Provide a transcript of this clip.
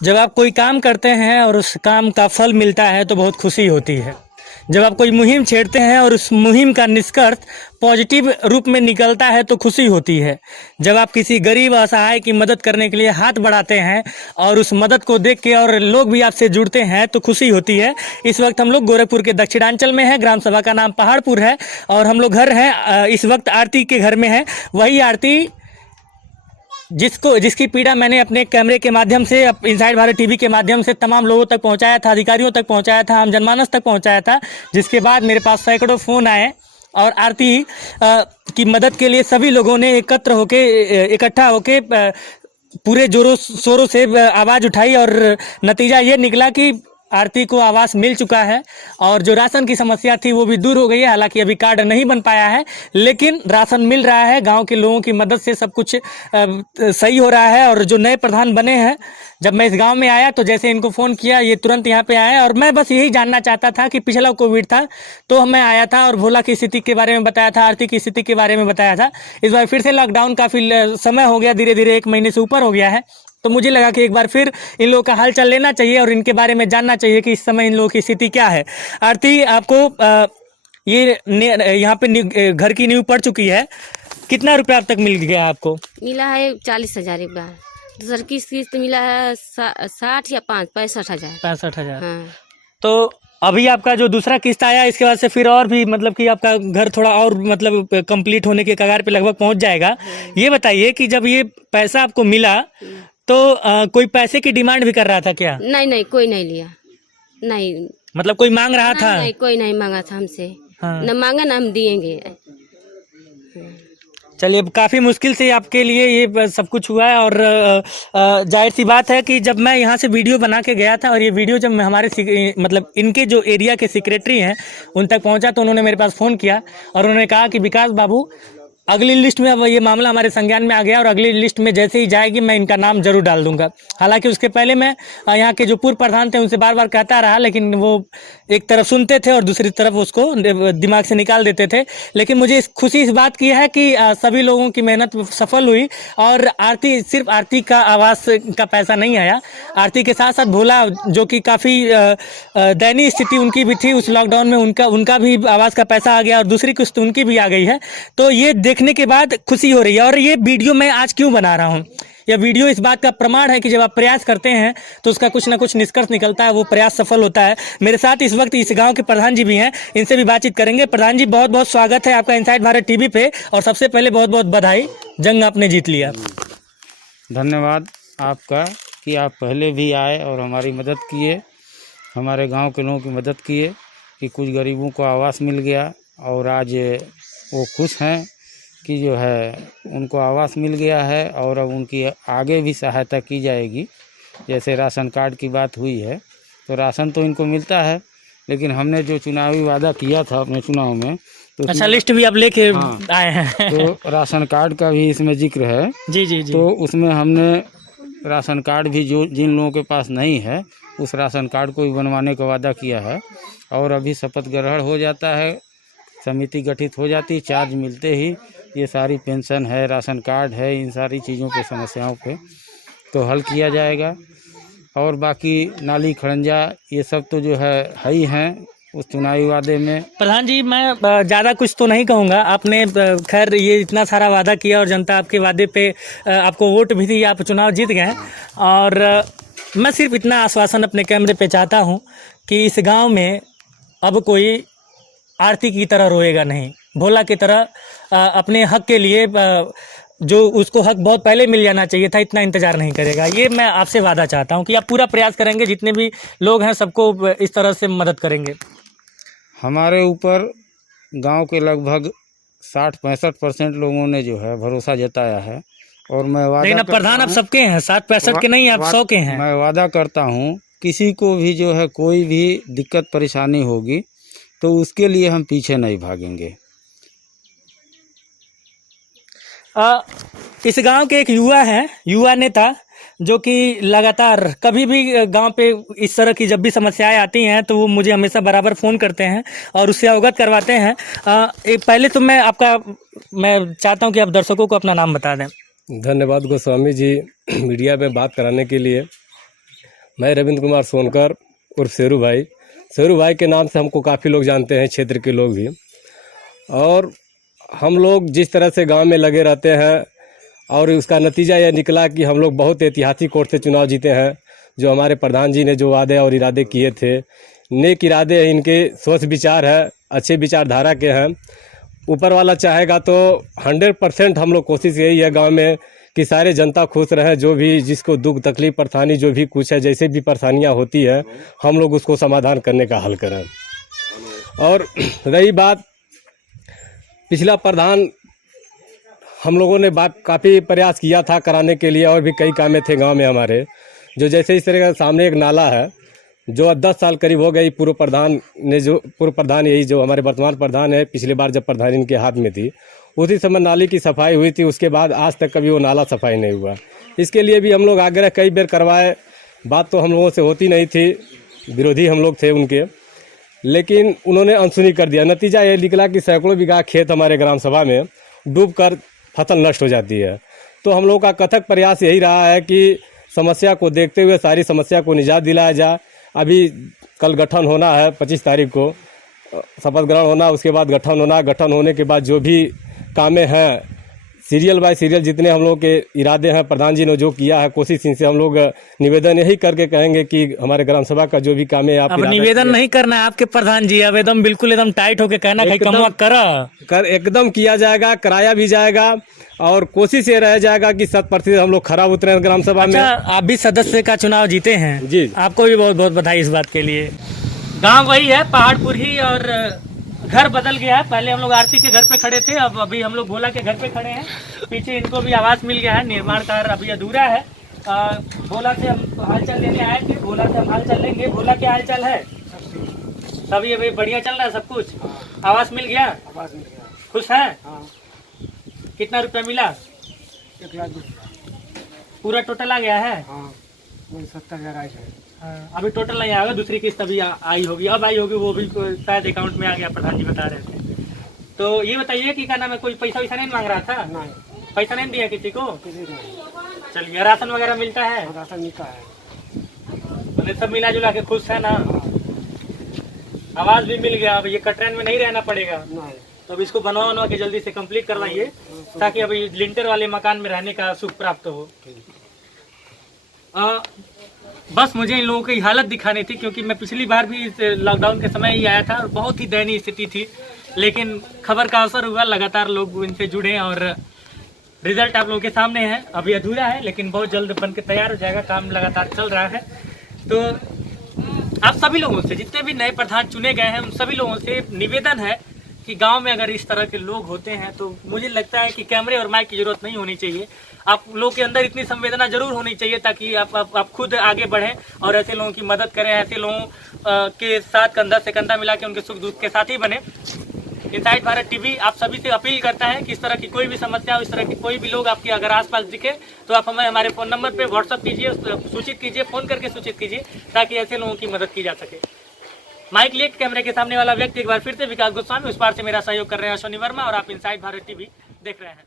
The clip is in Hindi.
जब आप कोई काम करते हैं और उस काम का फल मिलता है तो बहुत खुशी होती है। जब आप कोई मुहिम छेड़ते हैं और उस मुहिम का निष्कर्ष पॉजिटिव रूप में निकलता है तो खुशी होती है। जब आप किसी गरीब असहाय की मदद करने के लिए हाथ बढ़ाते हैं और उस मदद को देख के और लोग भी आपसे जुड़ते हैं तो खुशी होती है। इस वक्त हम लोग गोरखपुर के दक्षिणांचल में हैं। ग्राम सभा का नाम पहाड़पुर है और हम लोग घर हैं इस वक्त आरती के घर में हैं। वही आरती जिसकी पीड़ा मैंने अपने कैमरे के माध्यम से इनसाइड भारत टीवी के माध्यम से तमाम लोगों तक पहुंचाया था, अधिकारियों तक पहुंचाया था, आम जनमानस तक पहुंचाया था, जिसके बाद मेरे पास सैकड़ों फ़ोन आए और आरती की मदद के लिए सभी लोगों ने इकट्ठा होके पूरे जोरों शोरों से आवाज़ उठाई और नतीजा ये निकला कि आरती को आवास मिल चुका है और जो राशन की समस्या थी वो भी दूर हो गई है। हालांकि अभी कार्ड नहीं बन पाया है लेकिन राशन मिल रहा है। गांव के लोगों की मदद से सब कुछ सही हो रहा है। और जो नए प्रधान बने हैं, जब मैं इस गांव में आया तो जैसे इनको फ़ोन किया ये तुरंत यहाँ पे आए और मैं बस यही जानना चाहता था कि पिछला कोविड था तो मैं आया था और भोला की स्थिति के बारे में बताया था, आरती की स्थिति के बारे में बताया था। इस बार फिर से लॉकडाउन काफ़ी समय हो गया, धीरे धीरे 1 महीने से ऊपर हो गया है, तो मुझे लगा कि एक बार फिर इन लोगों का हाल चाल लेना चाहिए और इनके बारे में जानना चाहिए कि इस समय इन लोगों की स्थिति क्या है। आरती, आपको ये यहाँ पे घर की नींव पड़ चुकी है, कितना रुपया अब तक मिल गया आपको? मिला है 40,000 एक बार। दूसर किस्त मिला है 60 या 65,000। 65,000। हाँ। तो अभी आपका जो दूसरा किस्त आया इसके बाद से फिर और भी मतलब कि आपका घर थोड़ा और मतलब कंप्लीट होने के कगार पे लगभग पहुंच जाएगा। ये बताइए कि जब ये पैसा आपको मिला तो कोई पैसे की डिमांड भी कर रहा था क्या? नहीं, कोई नहीं लिया। नहीं, मतलब कोई मांग रहा था? नहीं, कोई नहीं मांगा था हमसे। हाँ। न मांगा ना हम दिएंगे। चलिए, काफ़ी मुश्किल से आपके लिए ये सब कुछ हुआ है और जाहिर सी बात है कि जब मैं यहाँ से वीडियो बना के गया था और ये वीडियो जब हमारे मतलब इनके जो एरिया के सेक्रेटरी हैं उन तक पहुँचा तो उन्होंने मेरे पास फ़ोन किया और उन्होंने कहा कि विकास बाबू, अगली लिस्ट में अब ये मामला हमारे संज्ञान में आ गया और अगली लिस्ट में जैसे ही जाएगी मैं इनका नाम जरूर डाल दूंगा। हालांकि उसके पहले मैं यहाँ के जो पूर्व प्रधान थे उनसे बार बार कहता रहा, लेकिन वो एक तरफ सुनते थे और दूसरी तरफ उसको दिमाग से निकाल देते थे। लेकिन मुझे खुशी इस बात की है कि सभी लोगों की मेहनत सफल हुई और सिर्फ आरती का आवास का पैसा नहीं आया, आरती के साथ साथ भोला जो कि काफ़ी दयनीय स्थिति उनकी भी थी उस लॉकडाउन में, उनका भी आवास का पैसा आ गया और दूसरी किस्त उनकी भी आ गई है। तो ये देखने के बाद खुशी हो रही है। और ये वीडियो मैं आज क्यों बना रहा हूँ, यह वीडियो इस बात का प्रमाण है कि जब आप प्रयास करते हैं तो उसका कुछ ना कुछ निष्कर्ष निकलता है, वो प्रयास सफल होता है। मेरे साथ इस वक्त इस गांव के प्रधान जी भी हैं, इनसे भी बातचीत करेंगे। प्रधान जी, बहुत बहुत स्वागत है आपका इनसाइड भारत टीवी पे और सबसे पहले बहुत बहुत बधाई, जंग आपने जीत लिया। धन्यवाद आपका कि आप पहले भी आए और हमारी मदद किए, हमारे गांव के लोगों की मदद किए कि कुछ गरीबों को आवास मिल गया और आज वो खुश हैं कि जो है उनको आवास मिल गया है और अब उनकी आगे भी सहायता की जाएगी। जैसे राशन कार्ड की बात हुई है तो राशन तो इनको मिलता है, लेकिन हमने जो चुनावी वादा किया था अपने चुनाव में तो अच्छा, लिस्ट भी आप लेके आए हैं? तो राशन कार्ड का भी इसमें जिक्र है। जी। तो उसमें हमने राशन कार्ड भी जो जिन लोगों के पास नहीं है उस राशन कार्ड को भी बनवाने का वादा किया है और अभी शपथ ग्रहण हो जाता है, समिति गठित हो जाती, चार्ज मिलते ही ये सारी पेंशन है, राशन कार्ड है, इन सारी चीज़ों पे समस्याओं पे तो हल किया जाएगा। और बाकी नाली खड़ंजा ये सब तो जो है ही हैं उस चुनावी वादे में। प्रधान जी, मैं ज़्यादा कुछ तो नहीं कहूँगा, आपने खैर ये इतना सारा वादा किया और जनता आपके वादे पे आपको वोट भी दी, आप चुनाव जीत गए। और मैं सिर्फ इतना आश्वासन अपने कैमरे पे चाहता हूँ कि इस गांव में अब कोई आरती की तरह रोएगा नहीं, भोला की तरह अपने हक के लिए जो उसको हक बहुत पहले मिल जाना चाहिए था इतना इंतज़ार नहीं करेगा। ये मैं आपसे वादा चाहता हूँ कि आप पूरा प्रयास करेंगे, जितने भी लोग हैं सबको इस तरह से मदद करेंगे। हमारे ऊपर गांव के लगभग 60-65% लोगों ने जो है भरोसा जताया है और मैं वादा लेकिन प्रधान आप सबके हैं, 60-65 के नहीं, आप 100 के हैं। मैं वादा करता हूं किसी को भी जो है कोई भी दिक्कत परेशानी होगी तो उसके लिए हम पीछे नहीं भागेंगे। इस गांव के एक युवा नेता जो कि लगातार कभी भी गांव पे इस तरह की जब भी समस्याएं आती हैं तो वो मुझे हमेशा बराबर फ़ोन करते हैं और उससे अवगत करवाते हैं। पहले तो मैं चाहता हूं कि आप दर्शकों को अपना नाम बता दें। धन्यवाद गोस्वामी जी, मीडिया में बात कराने के लिए। मैं रविंद्र कुमार सोनकर उर्फ शेरू भाई के नाम से हमको काफ़ी लोग जानते हैं, क्षेत्र के लोग भी। और हम लोग जिस तरह से गांव में लगे रहते हैं और उसका नतीजा यह निकला कि हम लोग बहुत ऐतिहासिक वोट से चुनाव जीते हैं। जो हमारे प्रधान जी ने जो वादे और इरादे किए थे, नेक इरादे हैं इनके, सोच विचार है, अच्छे विचारधारा के हैं। ऊपर वाला चाहेगा तो 100% हम लोग कोशिश यही है गांव में कि सारे जनता खुश रहे। जो भी जिसको दुख तकलीफ परेशानी जो भी कुछ है, जैसे भी परेशानियां होती है, हम लोग उसको समाधान करने का हल करें। और रही बात पिछला प्रधान, हम लोगों ने बात काफ़ी प्रयास किया था कराने के लिए, और भी कई कामें थे गांव में हमारे। जो जैसे इस तरह का सामने एक नाला है जो 10 साल करीब हो गई, पूर्व प्रधान यही जो हमारे वर्तमान प्रधान है, पिछली बार जब प्रधान इनके हाथ में थी उसी समय नाली की सफाई हुई थी। उसके बाद आज तक कभी वो नाला सफाई नहीं हुआ। इसके लिए भी हम लोग आग्रह कई बार करवाए, बात तो हम लोगों से होती नहीं थी, विरोधी हम लोग थे उनके, लेकिन उन्होंने अनसुनी कर दिया। नतीजा ये निकला कि सैकड़ों बीघा खेत हमारे ग्राम सभा में डूबकर फसल नष्ट हो जाती है। तो हम लोग का कथक प्रयास यही रहा है कि समस्या को देखते हुए सारी समस्या को निजात दिलाया जाए। अभी कल गठन होना है, 25 तारीख को शपथ ग्रहण होना, उसके बाद गठन होना। गठन होने के बाद जो भी कामें हैं, सीरियल बाय सीरियल जितने हम लोग के इरादे हैं, प्रधान जी ने जो किया है, कोशिश इनसे हम लोग निवेदन यही करके कहेंगे कि हमारे ग्राम सभा का जो भी काम है आप अब निवेदन नहीं करना है आपके प्रधान जी, अब एकदम टाइट होके कहना कि कम कर एकदम किया जाएगा, कराया भी जाएगा। और कोशिश ये रह जाएगा कि 100% हम लोग खरा उतरे ग्राम सभा में। आप भी सदस्य का चुनाव जीते हैं जी, आपको भी बहुत बहुत बधाई इस बात के लिए। गांव वही है, पहाड़पुर ही, और घर बदल गया है। पहले हम लोग आरती के घर पे खड़े थे, अब अभी हम लोग भोला के घर पे खड़े हैं। पीछे इनको भी आवास मिल गया है, निर्माण कार्य अभी अधूरा है। भोला से हम हालचाल लेने आए थे, भोला से हम हालचाल लेंगे। भोला क्या हालचाल है? सभी अभी बढ़िया चल रहा है सब कुछ। आवास मिल गया, खुश है? कितना रुपया मिला? 1 लाख पूरा टोटल आ गया है? 70,000 आए हैं। अभी टोटल नहीं आएगा, दूसरी किस्त अभी आई होगी, अब आई होगी, वो भी शायद अकाउंट में आ गया, प्रधान जी बता रहे थे। तो ये बताइए कि क्या नाम है, कोई पैसा वैसा नहीं मांग रहा था? नहीं, पैसा नहीं दिया किसी को? किसी को नहीं। चलिए, राशन वगैरह मिलता है? राशन मिलता है। मतलब सब मिला जुला के खुश है ना? आवाज भी मिल गया, अब ये कटरैन में नहीं रहना पड़ेगा। नहीं, तो अब इसको बनवा के जल्दी से कंप्लीट करवाइए, ताकि अभी लिंटर वाले मकान में रहने का सुख प्राप्त हो। बस मुझे इन लोगों की हालत दिखानी थी, क्योंकि मैं पिछली बार भी लॉकडाउन के समय ही आया था और बहुत ही दयनीय स्थिति थी। लेकिन खबर का असर हुआ, लगातार लोग इनसे जुड़े और रिजल्ट आप लोगों के सामने है। अभी अधूरा है लेकिन बहुत जल्द बन के तैयार हो जाएगा, काम लगातार चल रहा है। तो आप सभी लोगों से, जितने भी नए प्रधान चुने गए हैं, उन सभी लोगों से निवेदन है कि गांव में अगर इस तरह के लोग होते हैं तो मुझे लगता है कि कैमरे और माइक की जरूरत नहीं होनी चाहिए। आप लोग के अंदर इतनी संवेदना जरूर होनी चाहिए ताकि आप खुद आगे बढ़ें और ऐसे लोगों की मदद करें, ऐसे लोगों के साथ कंधा से कंधा मिला के उनके सुख दुख के साथ ही बने। इनसाइड भारत टीवी आप सभी से अपील करता है कि इस तरह की कोई भी समस्या हो, इस तरह के कोई भी लोग आपके अगर आसपास दिखे तो आप हमें हमारे फ़ोन नंबर पे व्हाट्सअप कीजिए, सूचित कीजिए, फ़ोन करके सूचित कीजिए, ताकि ऐसे लोगों की मदद की जा सके। माइक लेक कैमरे के सामने वाला व्यक्ति एक बार फिर से विकास गोस्वामी, उस पार से मेरा सहयोग कर रहे हैं अश्विनी वर्मा, और आप इनसाइड भारत टीवी देख रहे हैं।